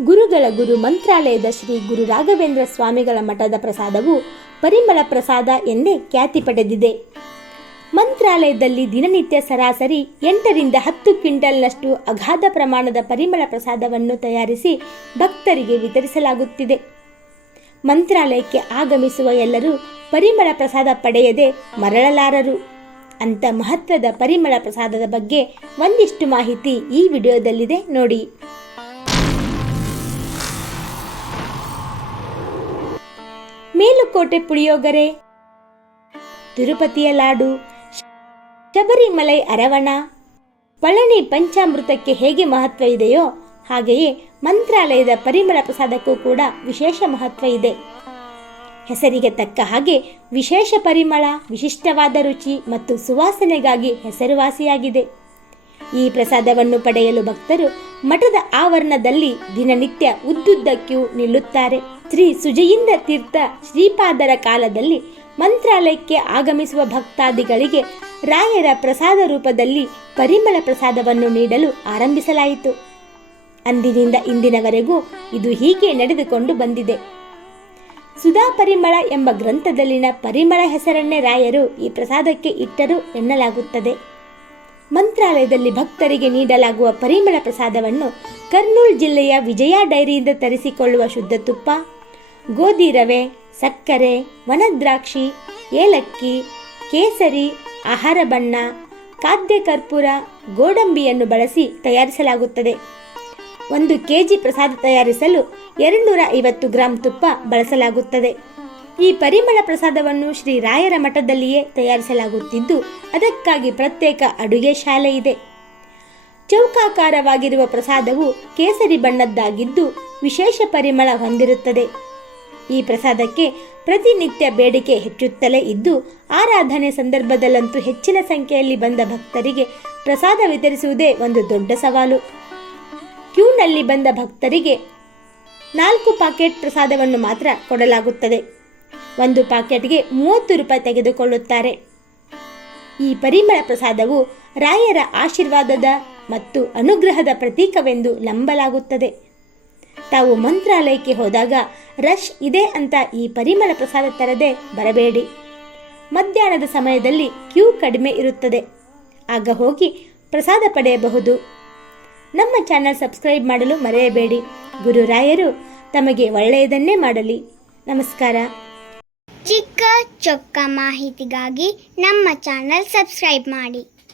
ಗುರುಗಳ ಗುರು ಮಂತ್ರಾಲಯದ ಶ್ರೀ ಗುರು ರಾಘವೇಂದ್ರ ಸ್ವಾಮಿಗಳ ಮಠದ ಪ್ರಸಾದವು ಪರಿಮಳ ಪ್ರಸಾದ ಎಂದೇ ಖ್ಯಾತಿ ಪಡೆದಿದೆ. ಮಂತ್ರಾಲಯದಲ್ಲಿ ದಿನನಿತ್ಯ ಸರಾಸರಿ ಎಂಟರಿಂದ ಹತ್ತು ಕ್ವಿಂಟಲ್ನಷ್ಟು ಅಗಾಧ ಪ್ರಮಾಣದ ಪರಿಮಳ ಪ್ರಸಾದವನ್ನು ತಯಾರಿಸಿ ಭಕ್ತರಿಗೆ ವಿತರಿಸಲಾಗುತ್ತಿದೆ. ಮಂತ್ರಾಲಯಕ್ಕೆ ಆಗಮಿಸುವ ಎಲ್ಲರೂ ಪರಿಮಳ ಪ್ರಸಾದ ಪಡೆಯದೆ ಮರಳಲಾರರು. ಅಂತ ಮಹತ್ವದ ಪರಿಮಳ ಪ್ರಸಾದದ ಬಗ್ಗೆ ಒಂದಿಷ್ಟು ಮಾಹಿತಿ ಈ ವಿಡಿಯೋದಲ್ಲಿದೆ ನೋಡಿ. ಮೇಲುಕೋಟೆ ಪುಳಿಯೋಗರೆ, ತಿರುಪತಿಯ ಲಾಡು, ಶಬರಿಮಲೈ ಅರವಣ, ಪಳನಿ ಪಂಚಾಮೃತಕ್ಕೆ ಹೇಗೆ ಮಹತ್ವ ಇದೆಯೋ ಹಾಗೆಯೇ ಮಂತ್ರಾಲಯದ ಪರಿಮಳ ಪ್ರಸಾದಕ್ಕೂ ಕೂಡ ವಿಶೇಷ ಮಹತ್ವ ಇದೆ. ಹೆಸರಿಗೆ ತಕ್ಕ ಹಾಗೆ ವಿಶೇಷ ಪರಿಮಳ, ವಿಶಿಷ್ಟವಾದ ರುಚಿ ಮತ್ತು ಸುವಾಸನೆಗಾಗಿ ಹೆಸರುವಾಸಿಯಾಗಿದೆ. ಈ ಪ್ರಸಾದವನ್ನು ಪಡೆಯಲು ಭಕ್ತರು ಮಠದ ಆವರಣದಲ್ಲಿ ದಿನನಿತ್ಯ ಉದ್ದುದ್ದಕ್ಕೂ ನಿಲ್ಲುತ್ತಾರೆ. ಶ್ರೀ ಸುಜಯಿಂದ ತೀರ್ಥ ಶ್ರೀಪಾದರ ಕಾಲದಲ್ಲಿ ಮಂತ್ರಾಲಯಕ್ಕೆ ಆಗಮಿಸುವ ಭಕ್ತಾದಿಗಳಿಗೆ ರಾಯರ ಪ್ರಸಾದ ರೂಪದಲ್ಲಿ ಪರಿಮಳ ಪ್ರಸಾದವನ್ನು ನೀಡಲು ಆರಂಭಿಸಲಾಯಿತು. ಅಂದಿನಿಂದ ಇಂದಿನವರೆಗೂ ಇದು ಹೀಗೆ ನಡೆದುಕೊಂಡು ಬಂದಿದೆ. ಸುಧಾ ಪರಿಮಳ ಎಂಬ ಗ್ರಂಥದಲ್ಲಿನ ಪರಿಮಳ ಹೆಸರನ್ನೇ ರಾಯರು ಈ ಪ್ರಸಾದಕ್ಕೆ ಇಟ್ಟರು ಎನ್ನಲಾಗುತ್ತದೆ. ಮಂತ್ರಾಲಯದಲ್ಲಿ ಭಕ್ತರಿಗೆ ನೀಡಲಾಗುವ ಪರಿಮಳ ಪ್ರಸಾದವನ್ನು ಕರ್ನೂಲ್ ಜಿಲ್ಲೆಯ ವಿಜಯ ಡೈರಿಯಿಂದ ತರಿಸಿಕೊಳ್ಳುವ ಶುದ್ಧ ತುಪ್ಪ ಗೋಧಿ ರವೆ, ಸಕ್ಕರೆ ಒಣದ್ರಾಕ್ಷಿ ಏಲಕ್ಕಿ, ಕೇಸರಿ, ಆಹಾರ ಬಣ್ಣ, ಖಾದ್ಯ ಕರ್ಪೂರ, ಗೋಡಂಬಿಯನ್ನು ಬಳಸಿ ತಯಾರಿಸಲಾಗುತ್ತದೆ. ಒಂದು ಕೆ ಜಿ ಪ್ರಸಾದ ತಯಾರಿಸಲು ಎರಡುನೂರ ಐವತ್ತು ಗ್ರಾಂ ತುಪ್ಪ ಬಳಸಲಾಗುತ್ತದೆ. ಈ ಪರಿಮಳ ಪ್ರಸಾದವನ್ನು ಶ್ರೀ ರಾಯರ ಮಠದಲ್ಲಿಯೇ ತಯಾರಿಸಲಾಗುತ್ತಿದ್ದು, ಅದಕ್ಕಾಗಿ ಪ್ರತ್ಯೇಕ ಅಡುಗೆ ಶಾಲೆ ಇದೆ. ಚೌಕಾಕಾರವಾಗಿರುವ ಪ್ರಸಾದವು ಕೇಸರಿ ಬಣ್ಣದ್ದಾಗಿದ್ದು ವಿಶೇಷ ಪರಿಮಳ ಹೊಂದಿರುತ್ತದೆ. ಈ ಪ್ರಸಾದಕ್ಕೆ ಪ್ರತಿನಿತ್ಯ ಬೇಡಿಕೆ ಹೆಚ್ಚುತ್ತಲೇ ಇದ್ದು, ಆರಾಧನೆ ಸಂದರ್ಭದಲ್ಲಂತೂ ಹೆಚ್ಚಿನ ಸಂಖ್ಯೆಯಲ್ಲಿ ಬಂದ ಭಕ್ತರಿಗೆ ಪ್ರಸಾದ ವಿತರಿಸುವುದೇ ಒಂದು ದೊಡ್ಡ ಸವಾಲು. ಕ್ಯೂನಲ್ಲಿ ಬಂದ ಭಕ್ತರಿಗೆ ನಾಲ್ಕು ಪಾಕೆಟ್ ಪ್ರಸಾದವನ್ನು ಮಾತ್ರ ಕೊಡಲಾಗುತ್ತದೆ. ಒಂದು ಪಾಕೆಟ್ಗೆ ಮೂವತ್ತು ರೂಪಾಯಿ ತೆಗೆದುಕೊಳ್ಳುತ್ತಾರೆ. ಈ ಪರಿಮಳ ಪ್ರಸಾದವು ರಾಯರ ಆಶೀರ್ವಾದದ ಮತ್ತು ಅನುಗ್ರಹದ ಪ್ರತೀಕವೆಂದು ನಂಬಲಾಗುತ್ತದೆ. ತಾವು ಮಂತ್ರಾಲಯಕ್ಕೆ ಹೋದಾಗ ರಶ್ ಇದೆ ಅಂತ ಈ ಪರಿಮಳ ಪ್ರಸಾದ ತರದೆ ಬರಬೇಡಿ. ಮಧ್ಯಾಹ್ನದ ಸಮಯದಲ್ಲಿ ಕ್ಯೂ ಕಡಿಮೆ ಇರುತ್ತದೆ. ಆಗ ಹೋಗಿ ಪ್ರಸಾದ ಪಡೆಯಬಹುದು. ನಮ್ಮ ಚಾನಲ್ ಸಬ್ಸ್ಕ್ರೈಬ್ ಮಾಡಲು ಮರೆಯಬೇಡಿ. ಗುರುರಾಯರು ತಮಗೆ ಒಳ್ಳೆಯದನ್ನೇ ಮಾಡಲಿ. ನಮಸ್ಕಾರ. ಚಿಕ್ಕ ಚೊಕ್ಕ ಮಾಹಿತಿಗಾಗಿ ನಮ್ಮ ಚಾನಲ್ ಸಬ್ಸ್ಕ್ರೈಬ್ ಮಾಡಿ.